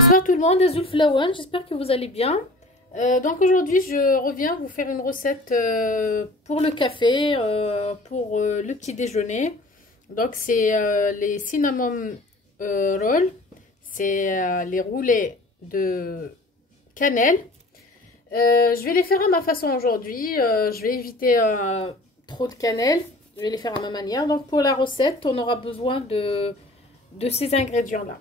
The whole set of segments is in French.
Bonsoir tout le monde, Azul Flawan, j'espère que vous allez bien. Donc aujourd'hui je reviens vous faire une recette pour le café, pour le petit déjeuner. Donc c'est les cinnamon rolls, c'est les roulés de cannelle. Je vais les faire à ma façon aujourd'hui, je vais éviter trop de cannelle, je vais les faire à ma manière. Donc pour la recette on aura besoin de ces ingrédients là.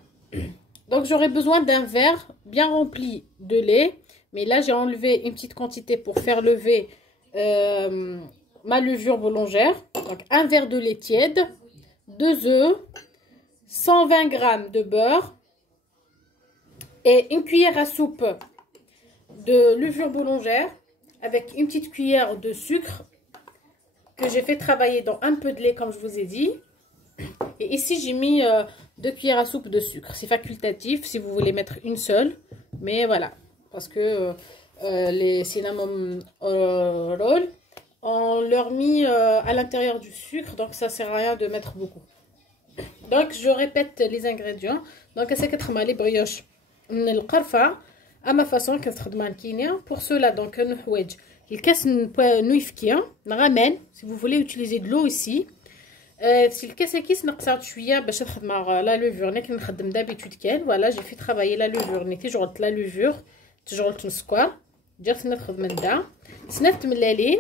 Donc j'aurai besoin d'un verre bien rempli de lait. Mais là j'ai enlevé une petite quantité pour faire lever ma levure boulangère. Donc un verre de lait tiède, 2 œufs, 120 g de beurre et une cuillère à soupe de levure boulangère avec une petite cuillère de sucre que j'ai fait travailler dans un peu de lait comme je vous ai dit. Et ici j'ai mis 2 cuillères à soupe de sucre. C'est facultatif si vous voulez mettre une seule. Mais voilà. Parce que les cinnamon rolls, on leur mis à l'intérieur du sucre. Donc ça sert à rien de mettre beaucoup. Donc je répète les ingrédients. Donc c'est que les brioches. Le qarfa à ma façon pour cela donc il casse une ramen si vous voulez utiliser de l'eau ici. Si le casse كيس نقصات شويه باش نخدم la levure اللي كنخدم d'habitude كان voilà j'ai fait travailler la levure نيتي جربت la levure تجربت السكر جات نخدم من سنات ملالين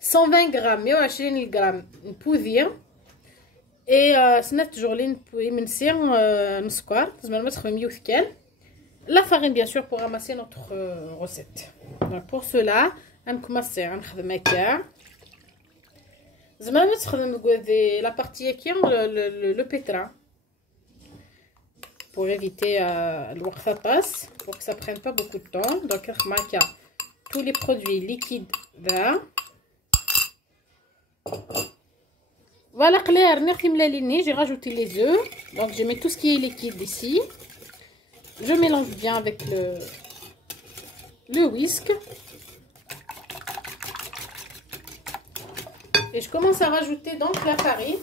120 غرام 120 غرام بودير اي سنات جولين من سير مسكر زعما ما تخدم يوثكال la farine bien sûr pour ramasser notre recette. Donc pour cela غنكمسي غنخدم هكا زعما ما تخدم la partie qui le pétrin pour éviter الوقفه passe pour que ça prenne pas beaucoup de temps. Donc remarquez tous les produits liquides là. Voilà clair نرتي ملاليني j'ai rajouté les œufs. Donc je mets tout ce qui est liquide ici. Je mélange bien avec le whisk. Et je commence à rajouter donc la farine.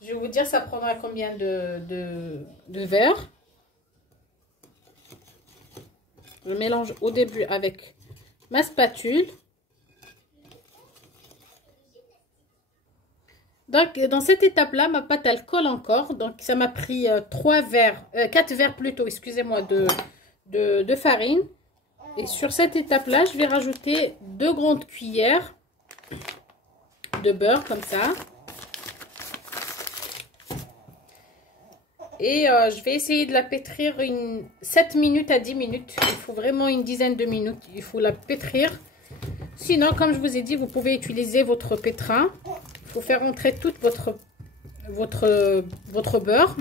Je vais vous dire ça prendra combien de verres. Je mélange au début avec ma spatule. Donc dans cette étape là ma pâte elle colle encore. Donc ça m'a pris 4 verres plutôt, excusez-moi, de farine. Et sur cette étape là je vais rajouter 2 grandes cuillères de beurre comme ça. Et je vais essayer de la pétrir 7 minutes à 10 minutes. Il faut vraiment une dizaine de minutes. Il faut la pétrir. Sinon, comme je vous ai dit, vous pouvez utiliser votre pétrin. Il faut faire entrer toute votre beurre.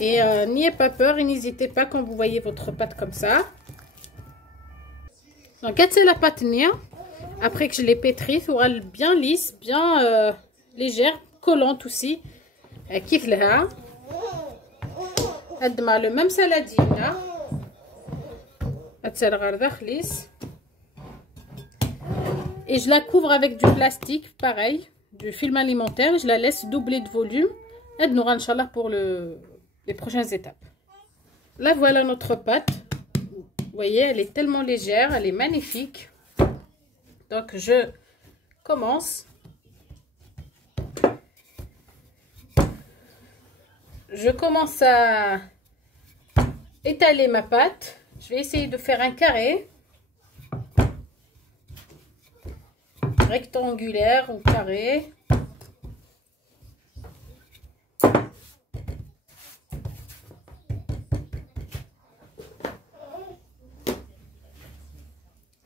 Et n'ayez pas peur et n'hésitez pas quand vous voyez votre pâte comme ça. Donc, c'est la pâte née. Après que je l'ai pétrie, il aura bien lisse, bien légère, collante aussi. Kif là. Le même saladine là. Et je la couvre avec du plastique, pareil, du film alimentaire. Je la laisse doubler de volume. Et nous Inch'Allah pour les prochaines étapes. Là voilà notre pâte. Vous voyez, elle est tellement légère, elle est magnifique. Donc je commence. Je commence à étaler ma pâte. Je vais essayer de faire un carré rectangulaire ou carré.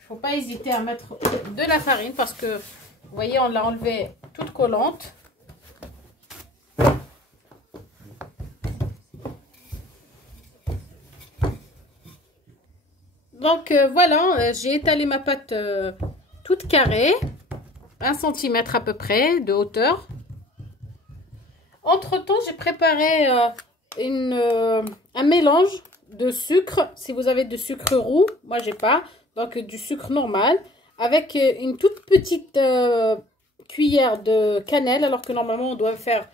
Faut pas hésiter à mettre de la farine parce que vous voyez on l'a enlevée toute collante. Donc voilà, j'ai étalé ma pâte toute carrée, 1 cm à peu près de hauteur. Entre temps j'ai préparé un mélange de sucre. Si vous avez de sucre roux, moi j'ai pas. Donc du sucre normal avec une toute petite cuillère de cannelle alors que normalement on doit faire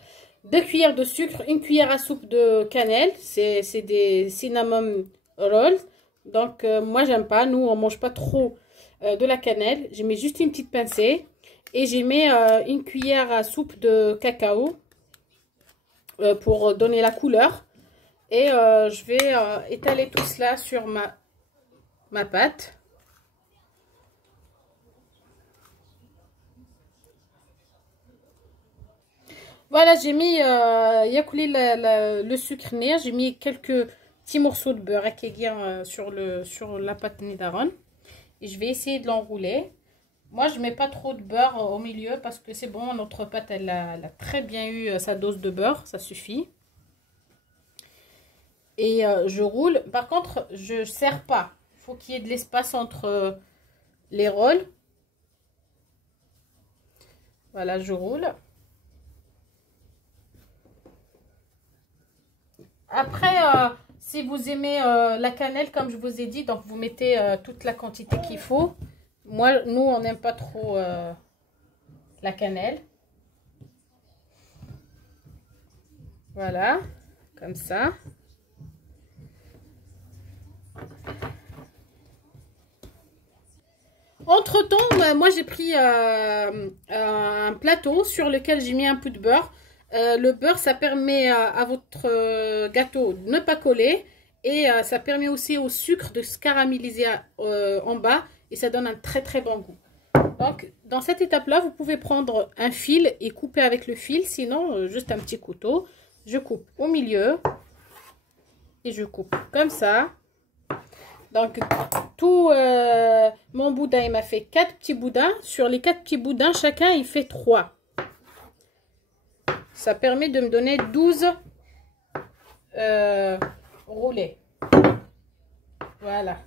2 cuillères de sucre, 1 cuillère à soupe de cannelle. C'est des cinnamon rolls. Donc, moi, j'aime pas. Nous, on mange pas trop de la cannelle. J'ai mis juste une petite pincée. Et j'ai mis 1 cuillère à soupe de cacao pour donner la couleur. Et je vais étaler tout cela sur ma pâte. Voilà, j'ai mis, il a coulé le sucre net. J'ai mis quelques petits morceaux de beurre sur la pâte Nidaron. Et je vais essayer de l'enrouler. Moi, je mets pas trop de beurre au milieu parce que c'est bon, notre pâte, elle a très bien eu sa dose de beurre, ça suffit. Et je roule. Par contre, je serre pas. Il faut qu'il y ait de l'espace entre les rôles. Voilà, je roule. Après, si vous aimez la cannelle, comme je vous ai dit, donc vous mettez toute la quantité qu'il faut. Nous, on n'aime pas trop la cannelle. Voilà, comme ça. Entre-temps, moi j'ai pris un plateau sur lequel j'ai mis un peu de beurre. Le beurre, ça permet à votre gâteau de ne pas coller. Et ça permet aussi au sucre de se caraméliser en bas. Et ça donne un très très bon goût. Donc, dans cette étape-là, vous pouvez prendre un fil et couper avec le fil. Sinon, juste un petit couteau. Je coupe au milieu. Et je coupe comme ça. Donc, tout mon boudin, il m'a fait 4 petits boudins. Sur les 4 petits boudins, chacun, il fait 3. Ça permet de me donner 12 roulés. Voilà.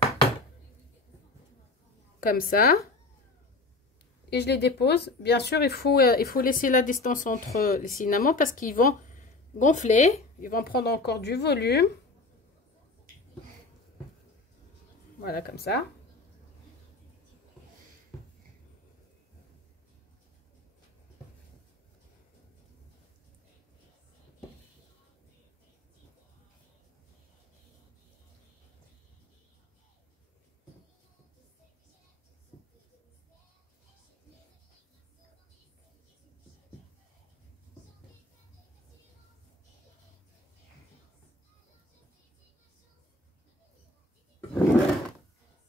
Comme ça. Et je les dépose. Bien sûr, il faut laisser la distance entre les cinnamons parce qu'ils vont gonfler. Ils vont prendre encore du volume. Voilà, comme ça.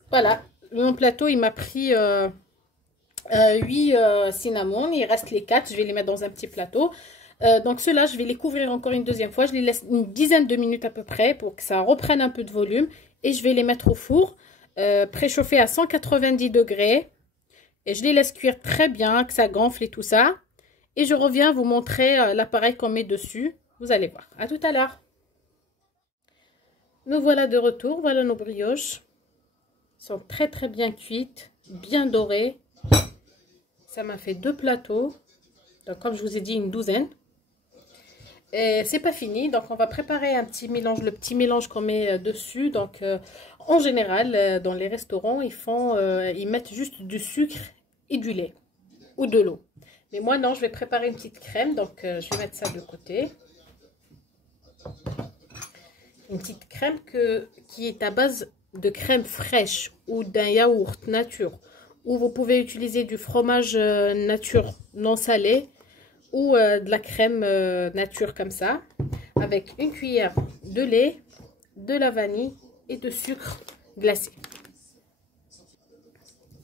Voilà, mon plateau, il m'a pris 8 cinnamons. Il reste les 4. Je vais les mettre dans un petit plateau. Donc ceux-là, je vais les couvrir encore une deuxième fois. Je les laisse une dizaine de minutes à peu près pour que ça reprenne un peu de volume. Et je vais les mettre au four, préchauffé à 190 degrés. Et je les laisse cuire très bien, que ça gonfle et tout ça. Et je reviens vous montrer l'appareil qu'on met dessus. Vous allez voir. À tout à l'heure. Nous voilà de retour. Voilà nos brioches. Sont très très bien cuites, bien dorées. Ça m'a fait 2 plateaux. Donc comme je vous ai dit, une douzaine. Et c'est pas fini. Donc on va préparer un petit mélange, le petit mélange qu'on met dessus. Donc en général, dans les restaurants, ils mettent juste du sucre et du lait ou de l'eau. Mais moi non, je vais préparer une petite crème. Donc je vais mettre ça de côté. Une petite crème qui est à base de crème fraîche ou d'un yaourt nature, ou vous pouvez utiliser du fromage nature non salé ou de la crème nature comme ça, avec une cuillère de lait, de la vanille et de sucre glacé.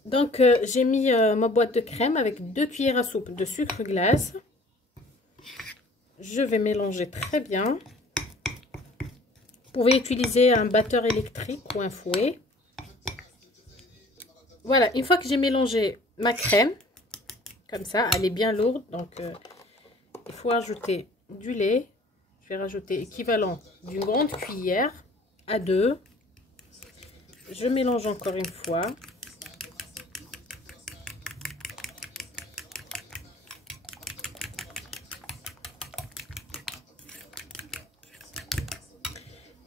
Donc j'ai mis ma boîte de crème avec 2 cuillères à soupe de sucre glace. Je vais mélanger très bien. Vous pouvez utiliser un batteur électrique ou un fouet. Voilà, une fois que j'ai mélangé ma crème, comme ça, elle est bien lourde, donc il faut ajouter du lait. Je vais rajouter équivalent d'une grande cuillère à 2. Je mélange encore une fois.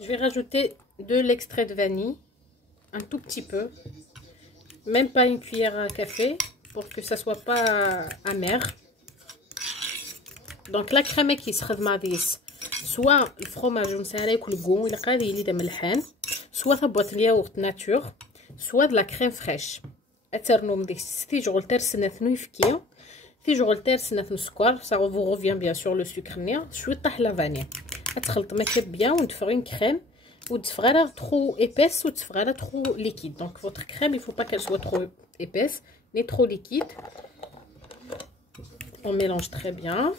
Je vais rajouter de l'extrait de vanille, un tout petit peu, même pas une cuillère à café pour que ça soit pas amer. دونك لا كريمه كيسخدم هذيس سوا الفرomاج مسالي كل كون الا قادي لي ملحان سوا ثبوت الياغورت ناتور سوا د لا كريم فريش اترنوم ديك ستي شغل ترسنات نويفكي في شغل ترسنات سكر سا فو ريفيان بيان سور لو سكر نيا شويه طاح لا فاني تخلط ماكا بيان وندفر اون كريم وتفغالا trop épaisse ou تفغالا trop liquide. Donc votre crème il faut pas qu'elle soit trop épaisse ni trop liquide. On mélange très bien.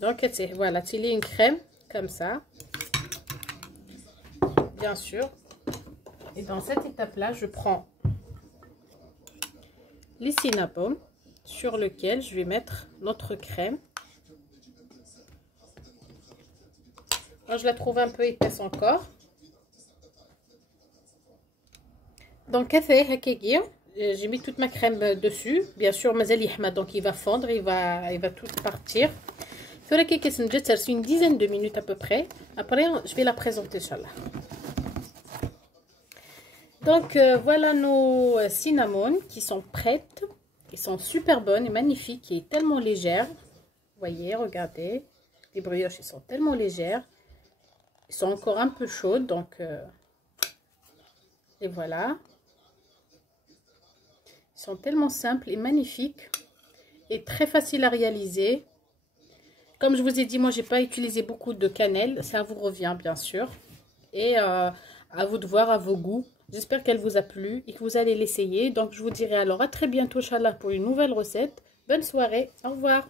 Donc voilà, tu lis une crème comme ça. Bien sûr. Et dans cette étape là, je prends les cinnamons sur lequel je vais mettre notre crème. Je la trouve un peu épaisse encore. Donc j'ai mis toute ma crème dessus. Bien sûr, mazal yahma, donc il va fondre, il va tout partir. C'est une dizaine de minutes à peu près. Après, je vais la présenter, Inch'Allah. Donc voilà nos cinnamons qui sont prêtes. Ils sont super bonnes et magnifiques et tellement légères. Vous voyez, regardez. Les brioches, ils sont tellement légères. Ils sont encore un peu chaudes, donc et voilà. Ils sont tellement simples et magnifiques et très faciles à réaliser. Comme je vous ai dit, moi j'ai pas utilisé beaucoup de cannelle, ça vous revient bien sûr. Et à vous de voir à vos goûts. J'espère qu'elle vous a plu et que vous allez l'essayer. Donc je vous dirai alors à très bientôt, Inch'Allah, pour une nouvelle recette. Bonne soirée, au revoir.